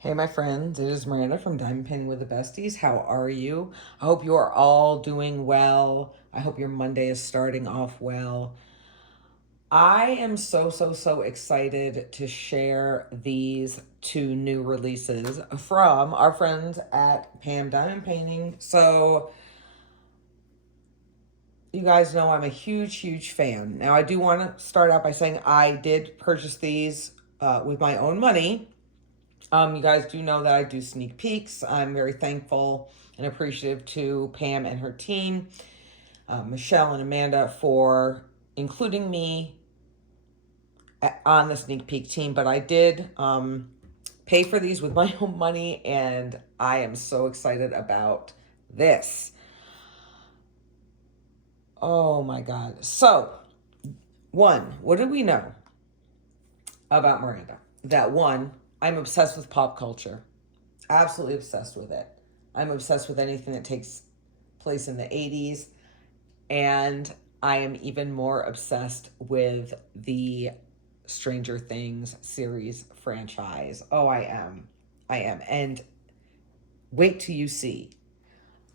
Hey, my friends, it is Miranda from Diamond Painting with the Besties. How are you? I hope you are all doing well. I hope your Monday is starting off well. I am so excited to share these two new releases from our friends at Pam Diamond Painting. So, you guys know I'm a huge fan. Now, I do want to start out by saying I did purchase these with my own money. You guys do know that I do sneak peeks. I'm very thankful and appreciative to Pam and her team, Michelle and Amanda, for including me on the sneak peek team. But I did pay for these with my own money, and I am so excited about this. Oh my God. So, one, what do we know about Miranda? That one, I'm obsessed with pop culture. Absolutely obsessed with it. I'm obsessed with anything that takes place in the 80s. And I am even more obsessed with the Stranger Things series franchise. Oh, I am. I am. And wait till you see.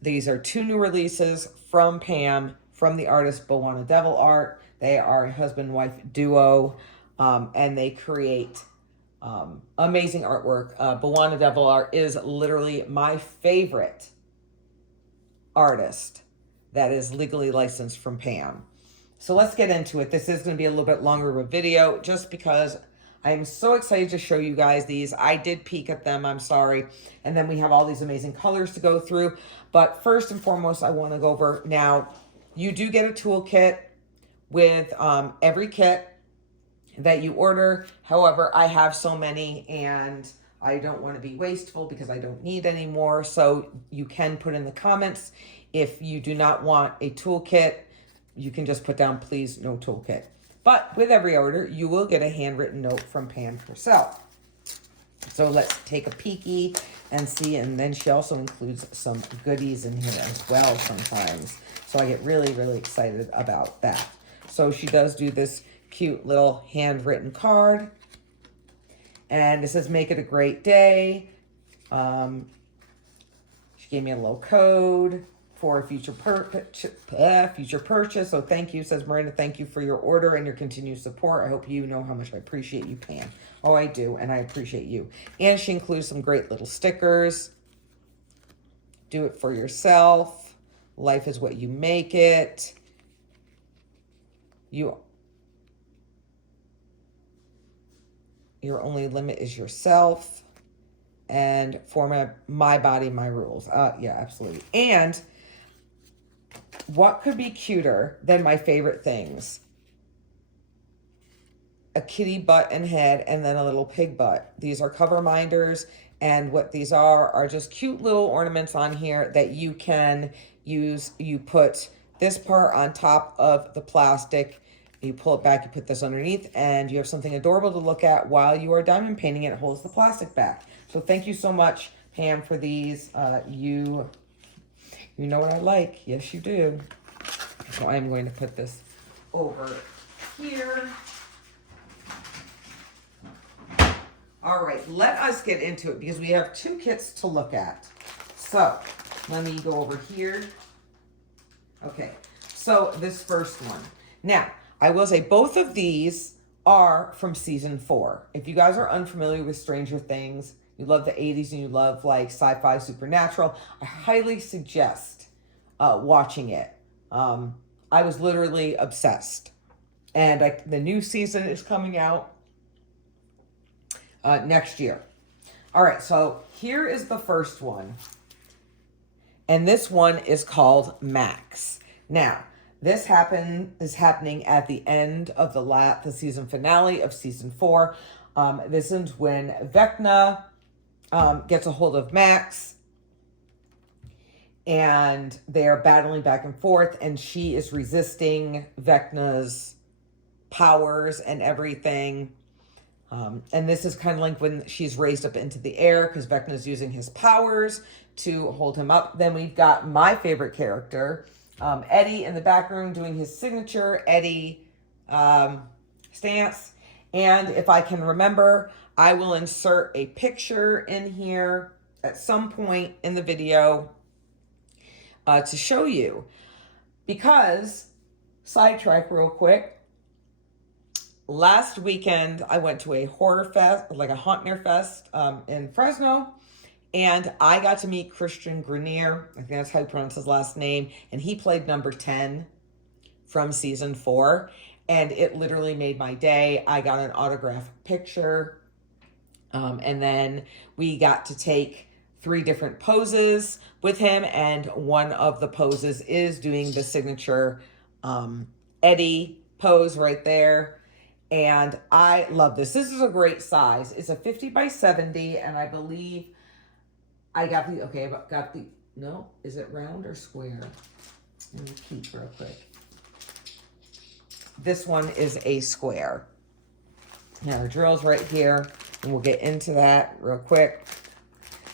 These are two new releases from Pam, from the artist BawannaDevilArt. They are a husband-wife duo, and they create amazing artwork. BawannaDevilArt is literally my favorite artist that is legally licensed from Pam. So let's get into it. This is going to be a little bit longer of a video just because I'm so excited to show you guys these. I did peek at them, I'm sorry. And then we have all these amazing colors to go through. But first and foremost, I want to go over now, you do get a toolkit with every kit that you order. However, I have so many and I don't want to be wasteful because I don't need any more. So you can put in the comments if you do not want a toolkit. You can just put down, please, no toolkit. But with every order, you will get a handwritten note from Pam herself. So let's take a peeky and see. And then she also includes some goodies in here as well sometimes. So I get really excited about that. So she does do this cute little handwritten card. And it says, make it a great day. She gave me a little code for a future purchase. So thank you, says Miranda. Thank you for your order and your continued support. I hope you know how much I appreciate you, Pam. Oh, I do, and I appreciate you. And she includes some great little stickers. Do it for yourself. Life is what you make it. Your only limit is yourself. And for my body, my rules. Yeah, absolutely. And what could be cuter than my favorite things? A kitty butt and head, and then a little pig butt. These are cover minders, and what these are just cute little ornaments on here that you can use. You put this part on top of the plastic, you pull it back, you put this underneath, and you have something adorable to look at while you are diamond painting. It holds the plastic back. So thank you so much, Pam, for these. You know what I like. Yes, you do. So I'm going to put this over here. All right, let us get into it because we have two kits to look at. So let me go over here. Okay, so this first one. Now, I will say both of these are from season 4. If you guys are unfamiliar with Stranger Things, you love the 80s and you love like sci-fi supernatural, I highly suggest watching it. I was literally obsessed. And the new season is coming out next year. All right, so here is the first one. And this one is called Max. Now, this is happening at the end of the season finale of season 4. This is when Vecna gets a hold of Max, and they are battling back and forth, and she is resisting Vecna's powers and everything. And this is kind of like when she's raised up into the air because Vecna's using his powers to hold him up. Then we've got my favorite character, Eddie, in the back room doing his signature Eddie stance. And if I can remember, I will insert a picture in here at some point in the video to show you. Because, sidetrack real quick, last weekend I went to a horror fest, like a Hauntmare Fest in Fresno. And I got to meet Christian Grenier. I think that's how you pronounce his last name. And he played number 10 from season 4. And it literally made my day. I got an autographed picture. And then we got to take 3 different poses with him. And one of the poses is doing the signature Eddie pose right there. And I love this. This is a great size. It's a 50 by 70. And I believe I got the, okay, I got the, no, is it round or square? Let me peek real quick. This one is a square. Now the drill's right here, and we'll get into that real quick.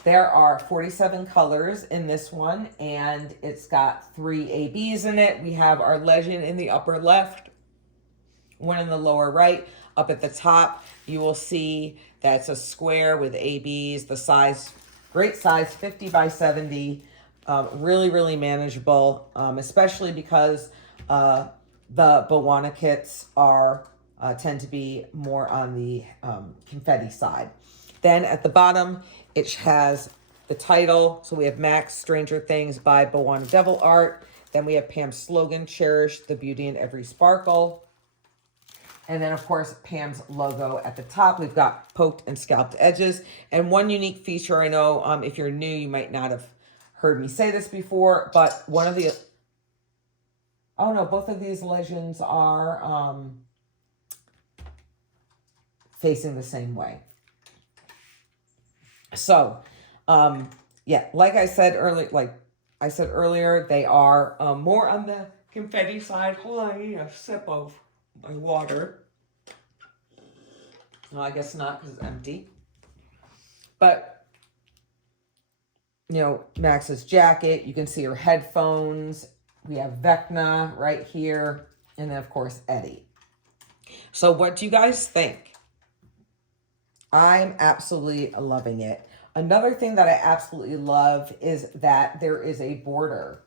There are 47 colors in this one, and it's got 3 ABs in it. We have our legend in the upper left, one in the lower right. Up at the top, you will see that's a square with ABs, the size, great size, 50 by 70, really, really manageable, especially because the Bawanna kits are tend to be more on the confetti side. Then at the bottom, it has the title. So we have Max Stranger Things by BawannaDevilArt. Then we have Pam's slogan, Cherish the Beauty in Every Sparkle. And then, of course, Pam's logo at the top. We've got poked and scalped edges. And one unique feature, I know if you're new, you might not have heard me say this before, but one of the, oh no, both of these legends are facing the same way. So, yeah, like I said earlier, they are more on the confetti side. Hold on, I need a sip of my water. No, I guess not because it's empty. But, you know, Max's jacket, you can see her headphones. We have Vecna right here. And then, of course, Eddie. So what do you guys think? I'm absolutely loving it. Another thing that I absolutely love is that there is a border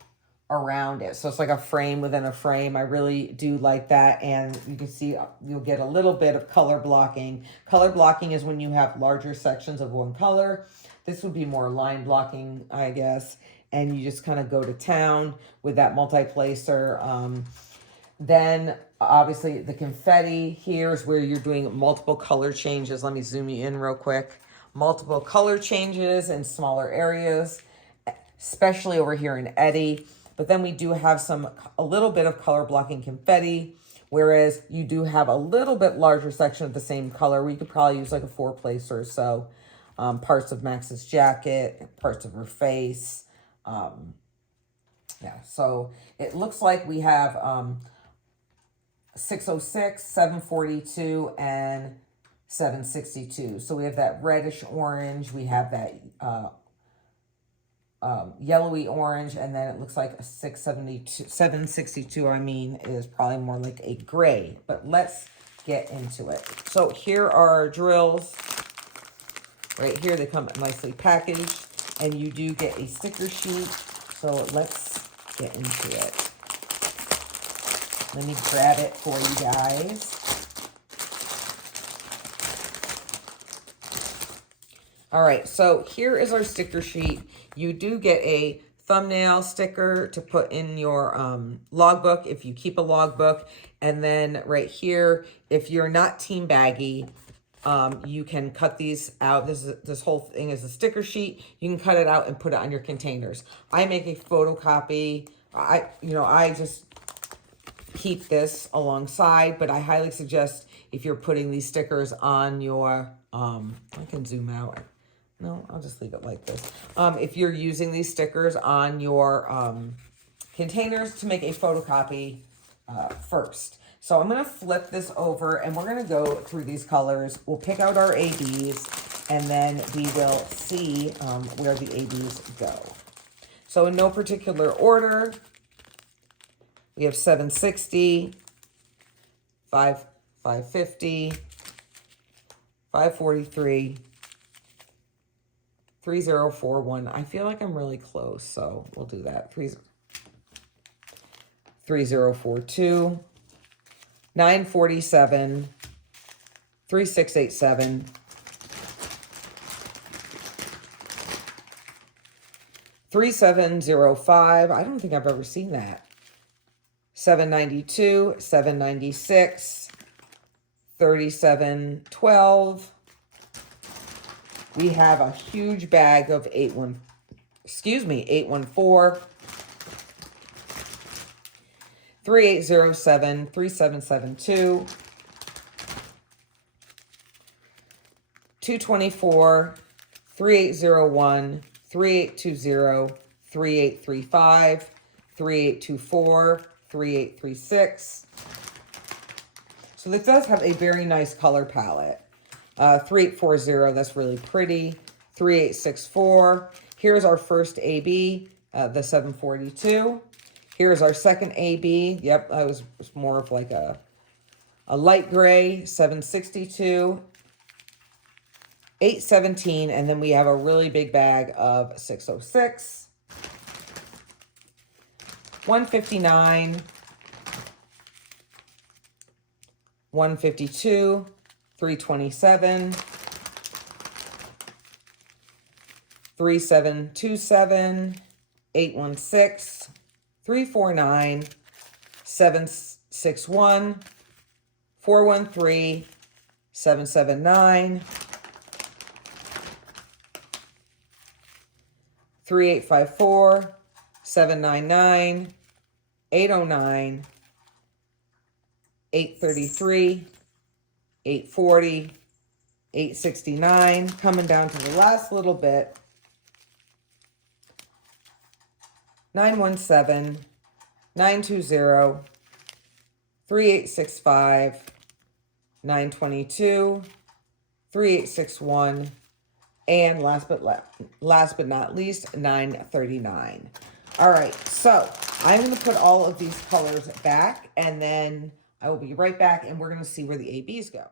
around it. So it's like a frame within a frame. I really do like that. And you can see you'll get a little bit of color blocking. Color blocking is when you have larger sections of one color. This would be more line blocking, I guess. And you just kind of go to town with that multi-placer. Then obviously the confetti here is where you're doing multiple color changes. Let me zoom you in real quick. Multiple color changes in smaller areas, especially over here in Eddie. But then we do have a little bit of color blocking confetti, whereas you do have a little bit larger section of the same color. We could probably use like a 4-placer or so. Parts of Max's jacket, parts of her face. Yeah, so it looks like we have 606, 742, and 762. So we have that reddish orange. We have that yellowy orange, and then it looks like a 762, I mean, is probably more like a gray. But let's get into it. So here are our drills. Right here, they come nicely packaged, and you do get a sticker sheet. So let's get into it. Let me grab it for you guys. All right, so here is our sticker sheet. You do get a thumbnail sticker to put in your logbook if you keep a logbook. And then right here, if you're not team baggy, you can cut these out. This whole thing is a sticker sheet. You can cut it out and put it on your containers. I make a photocopy. I just keep this alongside, but I highly suggest if you're putting these stickers on your, I can zoom out. No, I'll just leave it like this. If you're using these stickers on your containers, to make a photocopy first. So I'm going to flip this over and we're going to go through these colors. We'll pick out our ABs and then we will see where the ABs go. So in no particular order, we have 760, 550, 543, 3041. I feel like I'm really close, so we'll do that. 3042, 947, 3687, 3705. I don't think I've ever seen that. 792, 796, 3712. We have a huge bag of 814, 3807, 3772, 224, 3801, 3820, 3835, 3824, 3836. So this does have a very nice color palette. 3840, that's really pretty. 3864. Here's our first AB, the 742. Here's our second AB. Yep, that was more of like a light gray, 762. 817, and then we have a really big bag of 606. 159. 152. 327, 3727, 816, 349, 761, 413, 779, 3854, 799, 809, 833, 840, 869, coming down to the last little bit. 917, 920, 3865, 922, 3861, and last but not least, 939. All right, so I'm going to put all of these colors back, and then I will be right back, and we're going to see where the ABs go.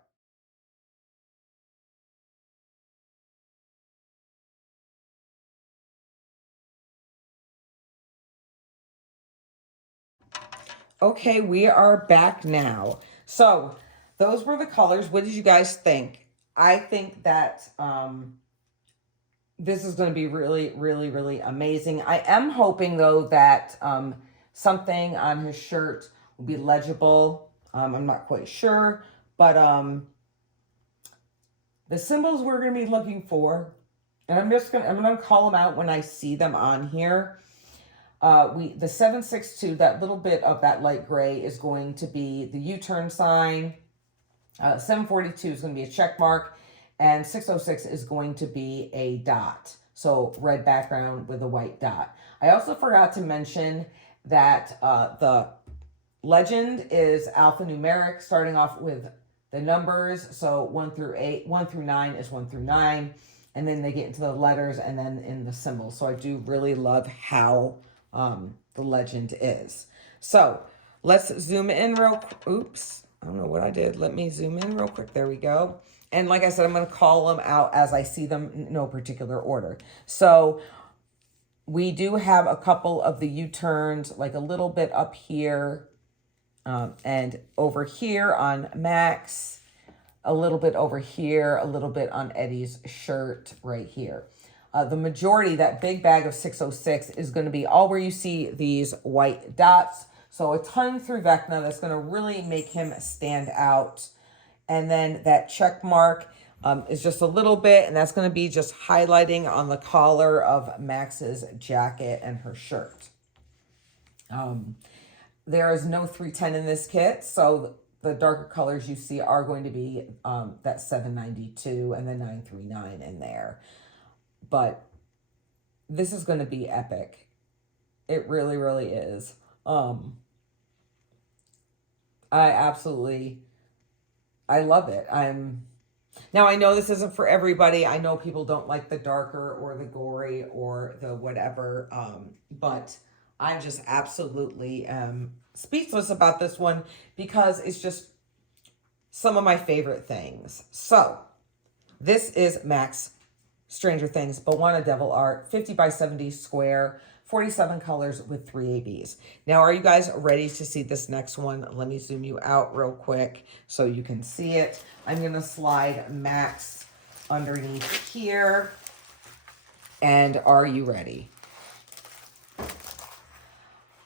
Okay, we are back now. So those were the colors. What did you guys think? I think that this is going to be really, really, really amazing. I am hoping, though, that something on his shirt will be legible. I'm not quite sure, but the symbols we're going to be looking for, and I'm going to call them out when I see them on here. The 762, that little bit of that light gray is going to be the U-turn sign. 742 is going to be a check mark, and 606 is going to be a dot. So red background with a white dot. I also forgot to mention that the legend is alphanumeric, starting off with the numbers. So 1 through 9 is 1 through 9, and then they get into the letters and then in the symbols. So I do really love how the legend is. So let's zoom in real. Oops, I don't know what I did. Let me zoom in real quick. There we go. And like I said, I'm going to call them out as I see them in no particular order. So we do have a couple of the U-turns, like a little bit up here and over here on Max, a little bit over here, a little bit on Eddie's shirt right here. The majority, that big bag of 606, is going to be all where you see these white dots. So a ton through Vecna that's going to really make him stand out. And then that check mark is just a little bit, and that's going to be just highlighting on the collar of Max's jacket and her shirt. There is no 310 in this kit, so the darker colors you see are going to be that 792 and the 939 in there. But this is going to be epic. It really, really is. I love it. Now I know this isn't for everybody. I know people don't like the darker or the gory or the whatever. But I'm just absolutely speechless about this one because it's just some of my favorite things. So This is Max Stranger Things BawannaDevilArt 50 by 70 square, 47 colors with 3 ABs. Now, are you guys ready to see this next one? Let me zoom you out real quick so you can see it. I'm going to slide Max underneath here. And are you ready?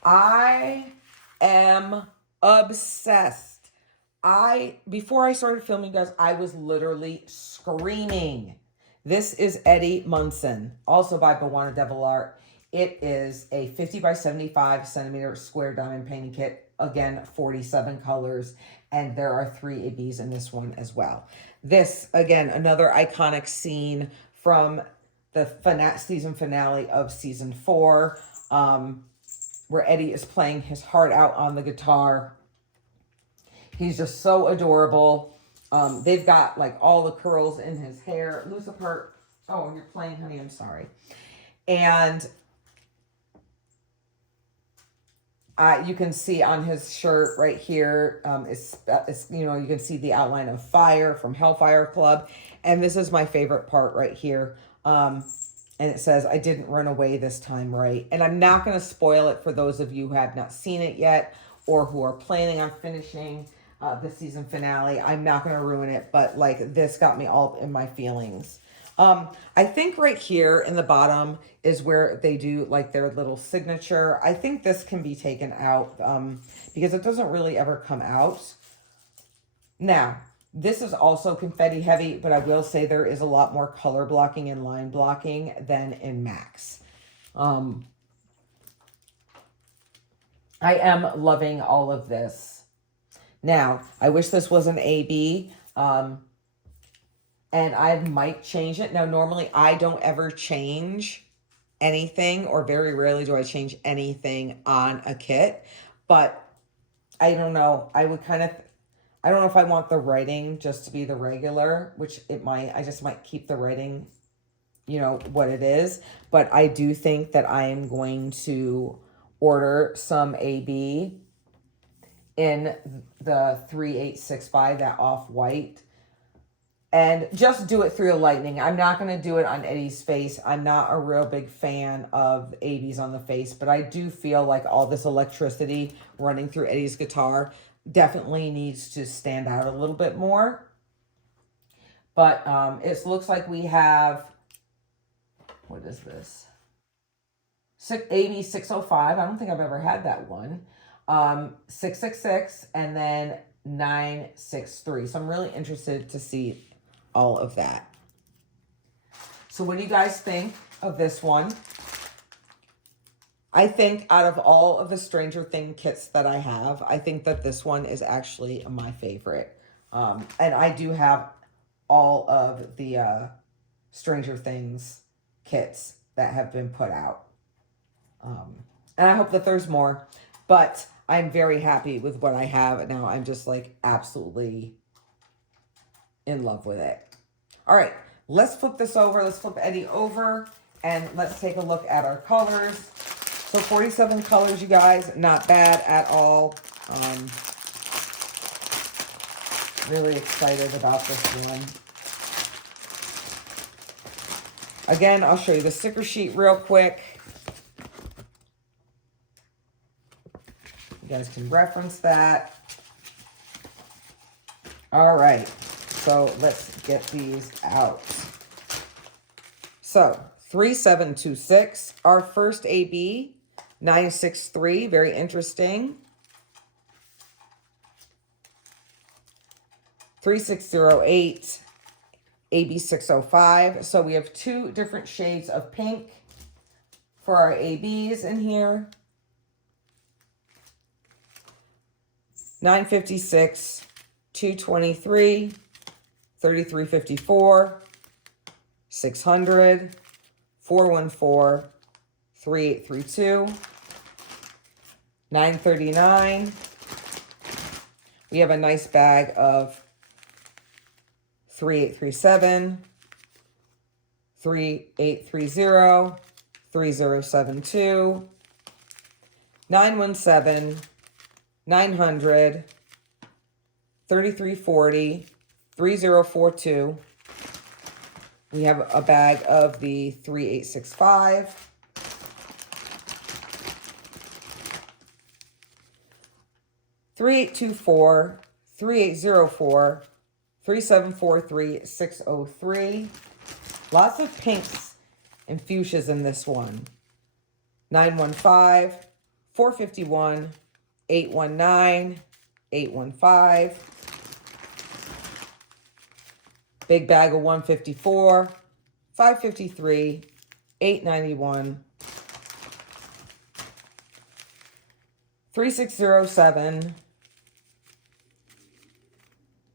I am obsessed. Before I started filming, guys, I was literally screaming. This is Eddie Munson, also by BawannaDevilArt. It is a 50 by 75 centimeter square diamond painting kit. Again, 47 colors, and there are 3 ABs in this one as well. This, again, another iconic scene from the season finale of season 4, where Eddie is playing his heart out on the guitar. He's just so adorable. They've got like all the curls in his hair. Loose apart. Oh, you're playing, honey. I'm sorry. And you can see on his shirt right here, you can see the outline of fire from Hellfire Club. And this is my favorite part right here. And it says, I didn't run away this time, right? And I'm not going to spoil it for those of you who have not seen it yet or who are planning on finishing the season finale. I'm not going to ruin it, but like this got me all in my feelings. I think right here in the bottom is where they do like their little signature. I think this can be taken out because it doesn't really ever come out. Now, this is also confetti heavy, but I will say there is a lot more color blocking and line blocking than in Max. I am loving all of this. Now, I wish this was an AB, and I might change it. Now, normally I don't ever change anything, or very rarely do I change anything on a kit, but I don't know. I don't know if I want the writing just to be the regular, which it might. I just might keep the writing, you know, what it is. But I do think that I am going to order some AB in the 3865, that off-white, and just do it through the lightning. I'm not going to do it on Eddie's face. I'm not a real big fan of ABs on the face, but I do feel like all this electricity running through Eddie's guitar definitely needs to stand out a little bit more. But it looks like we have, what is this? AB 605. I don't think I've ever had that one. 666 and then 963. So I'm really interested to see all of that. So what do you guys think of this one? I think out of all of the Stranger Things kits that I have, I think that this one is actually my favorite. And I do have all of the Stranger Things kits that have been put out. And I hope that there's more, but I'm very happy with what I have now. I'm just like absolutely in love with it. All right, let's flip this over. Let's flip Eddie over and let's take a look at our colors. So 47 colors, you guys, not bad at all. Really excited about this one. Again, I'll show you the sticker sheet real quick. You guys can reference that. All right, so let's get these out. So 3726, our first AB, 963, very interesting. 3608, AB 605. So we have 2 different shades of pink for our ABs in here. 956, 223, 3354, 600, 414, 3832, 939. We have a nice bag of 3837, 3830, 3072, 917, 900, 3340, 3042, We have a bag of the 3865. $3824, $3804, $3743, $603. Lots of pinks and fuchsias in this one. $915, $451, $819, $815. Big bag of $154, $553, $891. 3607,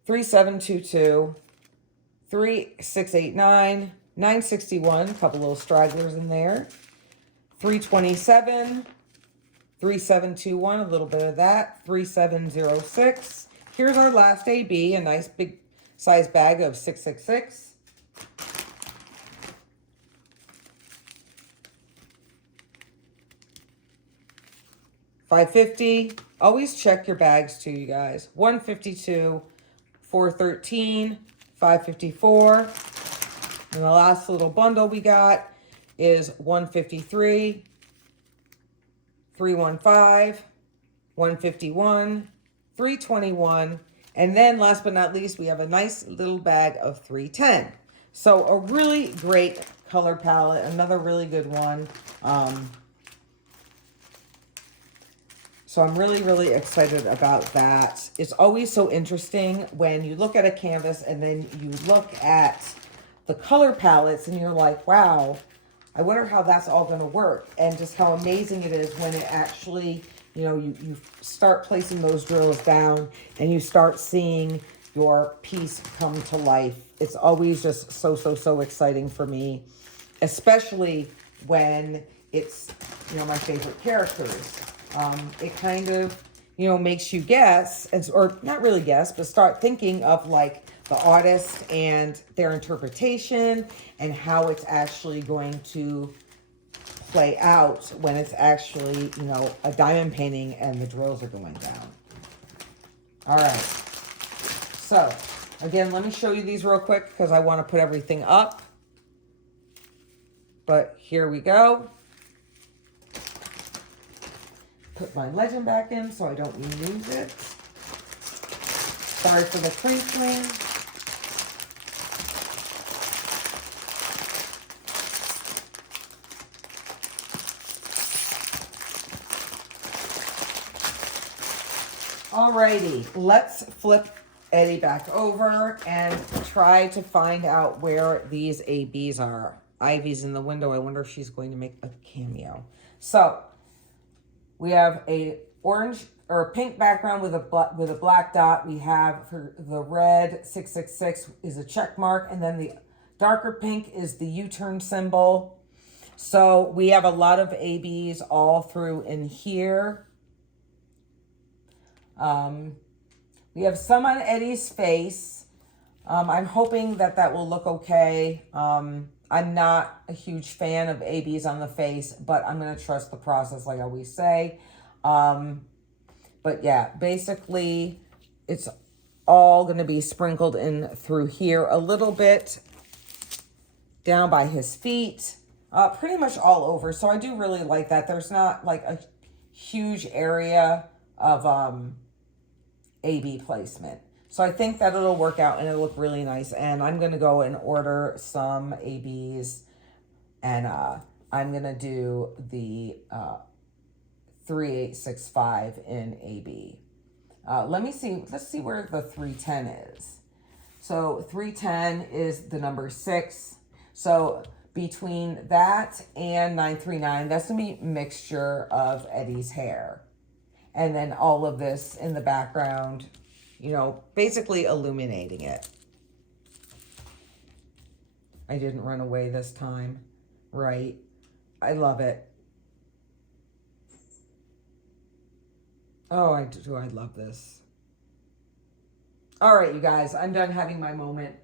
3722, 3689, 961, a couple little stragglers in there. 327, 3721, a little bit of that. 3706. Here's our last AB, a nice big size bag of 666. $550. Always check your bags too, you guys. $152, $413, $554. And the last little bundle we got is $153, $315, $151, $321. And then last but not least, we have a nice little bag of $310. So a really great color palette. Another really good one. So I'm really, really excited about that. It's always so interesting when you look at a canvas and then you look at the color palettes and you're like, wow, I wonder how that's all going to work. And just how amazing it is when it actually, you know, you start placing those drills down and you start seeing your piece come to life. It's always just so, so, so exciting for me, especially when it's, you know, my favorite characters. It kind of, you know, makes you guess, or not really guess, but start thinking of like the artist and their interpretation and how it's actually going to play out when it's actually, you know, a diamond painting and the drills are going down. All right. So again, let me show you these real quick because I want to put everything up. But here we go. Put my legend back in so I don't lose it. Sorry for the crinkling. Alrighty, let's flip Eddie back over and try to find out where these ABs are. Ivy's in the window. I wonder if she's going to make a cameo. So we have a orange or a pink background with a black dot. We have for the red 666 is a check mark, and then the darker pink is the U-turn symbol. So we have a lot of ABs all through in here. We have some on Eddie's face. I'm hoping that that will look okay. I'm not a huge fan of ABs on the face, but I'm going to trust the process like I always say. But yeah, basically it's all going to be sprinkled in through here a little bit down by his feet, pretty much all over. So I do really like that. There's not like a huge area of AB placement. So I think that it'll work out and it'll look really nice. And I'm going to go and order some ABs. And I'm going to do the 3865 in AB. Let me see. Let's see where the 310 is. So 310 is the number 6. So between that and 939, that's going to be a mixture of Eddie's hair. And then all of this in the background, you know, basically illuminating it. I didn't run away this time, right? I love it. Oh, I love this. All right, you guys, I'm done having my moment.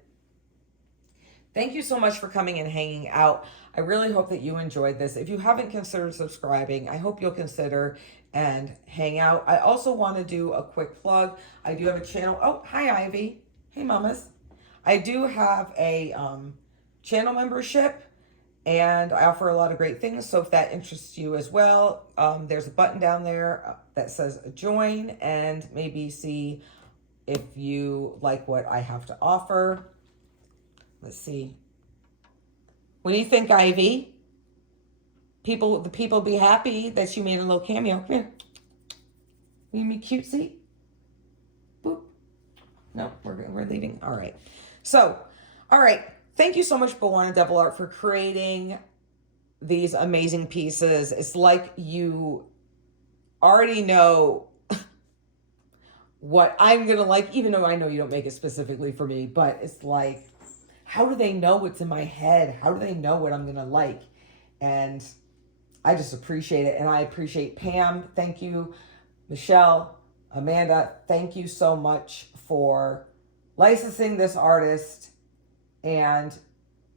Thank you so much for coming and hanging out. I really hope that you enjoyed this. If you haven't considered subscribing, I hope you'll consider and hang out. I also want to do a quick plug. I do have a channel. Oh, hi, Ivy. Hey, mamas. I do have a channel membership, and I offer a lot of great things. So if that interests you as well, there's a button down there that says join, and maybe see if you like what I have to offer. Let's see. What do you think, Ivy? The people be happy that you made a little cameo. Come here. You me cutesy? Boop. No, we're leaving. All right. So, all right. Thank you so much, BawannaDevilArt, for creating these amazing pieces. It's like you already know what I'm going to like, even though I know you don't make it specifically for me, but it's like, how do they know what's in my head? How do they know what I'm going to like? And I just appreciate it. And I appreciate Pam. Thank you. Michelle, Amanda, thank you so much for licensing this artist and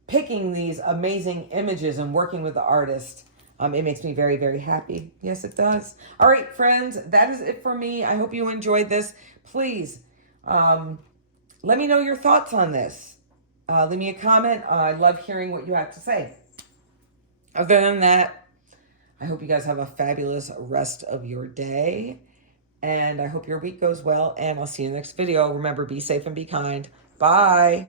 picking these amazing images and working with the artist. It makes me very, very happy. Yes, it does. All right, friends, that is it for me. I hope you enjoyed this. Please, let me know your thoughts on this. Leave me a comment. I love hearing what you have to say. Other than that, I hope you guys have a fabulous rest of your day. And I hope your week goes well. And I'll see you in the next video. Remember, be safe and be kind. Bye.